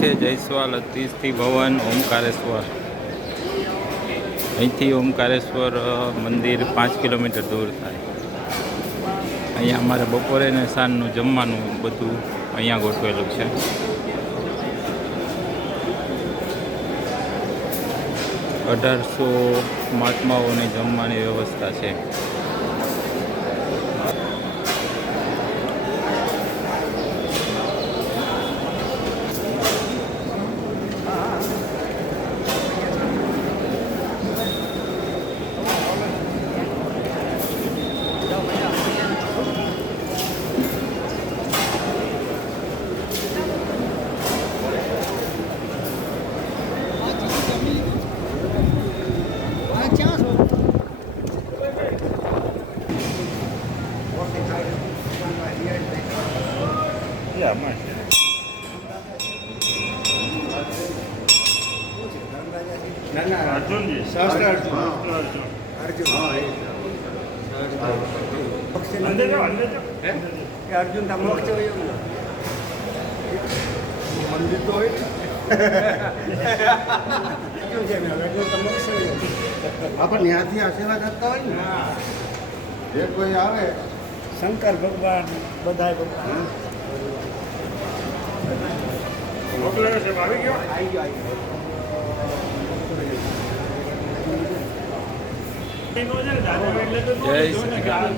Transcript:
છે જયસ્વાલ અતિથિ ભવન ઓમકારેશ્વર. અહીંથી ઓમકારેશ્વર મંદિર 5 કિલોમીટર દૂર થાય. અહીંયા અમારે બપોરે ને સાંજનું જમવાનું બધું અહીંયા ગોઠવેલું છે. અઢારસો મહાત્માઓની જમવાની વ્યવસ્થા છે. Yeah, much. Arjunji. Shastra Arjun. Arjun તા મોક્ષ હોય મંદિર તો હોય અર્જુન છે અર્જુન તા મોક્ષ હોય આપણે ત્યાંથી આશીર્વાદ આપતા હોય ને જે કોઈ આવે શંકર ભગવાન બધાય ભગવાન મોકલાયો છે આવી ગયો. આવી ગયો જય શ્રી રામ.